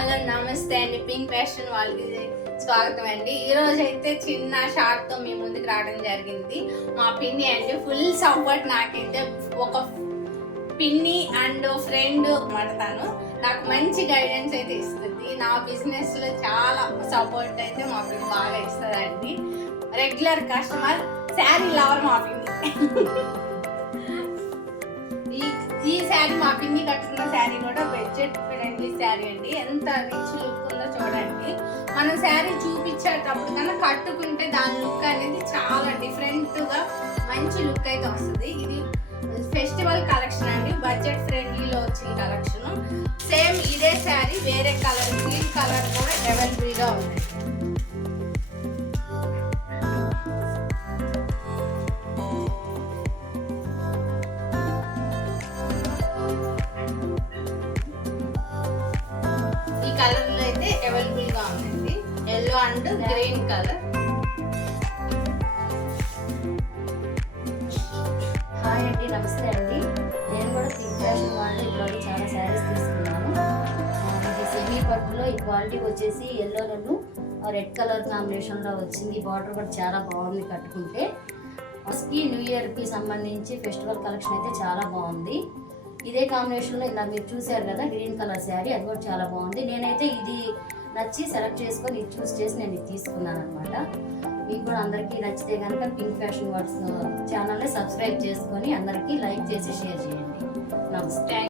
Hello నమస్తే అండి. Pink fashion వాళ్ళకి స్వాగతం అండి. ఈరోజు అయితే చిన్న షార్ట్తో మీ ముందుకు రావడం జరిగింది. మా పిన్ని అండి ఫుల్ సపోర్ట్ నాకైతే. ఒక పిన్ని అండ్ ఫ్రెండ్ పడతాను, నాకు మంచి గైడెన్స్ అయితే ఇస్తుంది. నా బిజినెస్లో చాలా సపోర్ట్ అయితే మా పిన్ని బాగా ఇస్తుందండి. రెగ్యులర్ కస్టమర్, శారీ లవర్ మా పిన్ని. ఈ శారీ మా పిన్ని కట్టుకున్న శారీ కూడా బడ్జెట్ ఫ్రెండ్లీ శారీ అండి. ఎంత రిచ్ లుక్ ఉందో చూడండి. మనం శారీ చూపించేటప్పుడు కన్నా కట్టుకుంటే దాని లుక్ అనేది చాలా డిఫరెంట్గా మంచి లుక్ అయితే వస్తుంది. ఇది ఫెస్టివల్ కలెక్షన్ అండి, బడ్జెట్ ఫ్రెండ్లీలో వచ్చిన కలెక్షన్. సేమ్ ఇదే శారీ వేరే కలర్, గ్రీన్ కలర్ కూడా అవైలబుల్గా ఉంది. కలర్ లో అయితే అవైలబుల్ గా ఉందండి, yellow and green colour. Hi అండి, నమస్తే అండి. నేను కూడా పింక్ ఫ్యాషన్ వాళ్ళు ఇప్పుడు చాలా శారీస్ తీసుకున్నాను. ఇది సెమీ పట్టులో ఈ క్వాలిటీ వచ్చేసి ఎల్లోను రెడ్ కలర్ కాంబినేషన్లో వచ్చింది. బార్డర్ కూడా చాలా బాగుంది కట్టుకుంటే. ఫస్ట్కి న్యూ ఇయర్కి సంబంధించి ఫెస్టివల్ కలెక్షన్ అయితే చాలా బాగుంది. ఇదే కాంబినేషన్లో ఇలా మీరు చూసారు కదా గ్రీన్ కలర్ శారీ, అది కూడా చాలా బాగుంది. నేనైతే ఇది నచ్చి సెలెక్ట్ చేసుకొని ఇది చూస్ చేసి నేను ఇది తీసుకున్నాను అనమాట. మీకు కూడా అందరికీ నచ్చితే కనుక పింక్ ఫ్యాషన్ వర్డ్స్ ఛానల్ని సబ్స్క్రైబ్ చేసుకొని అందరికీ లైక్ చేసి షేర్ చేయండి. నమస్తే.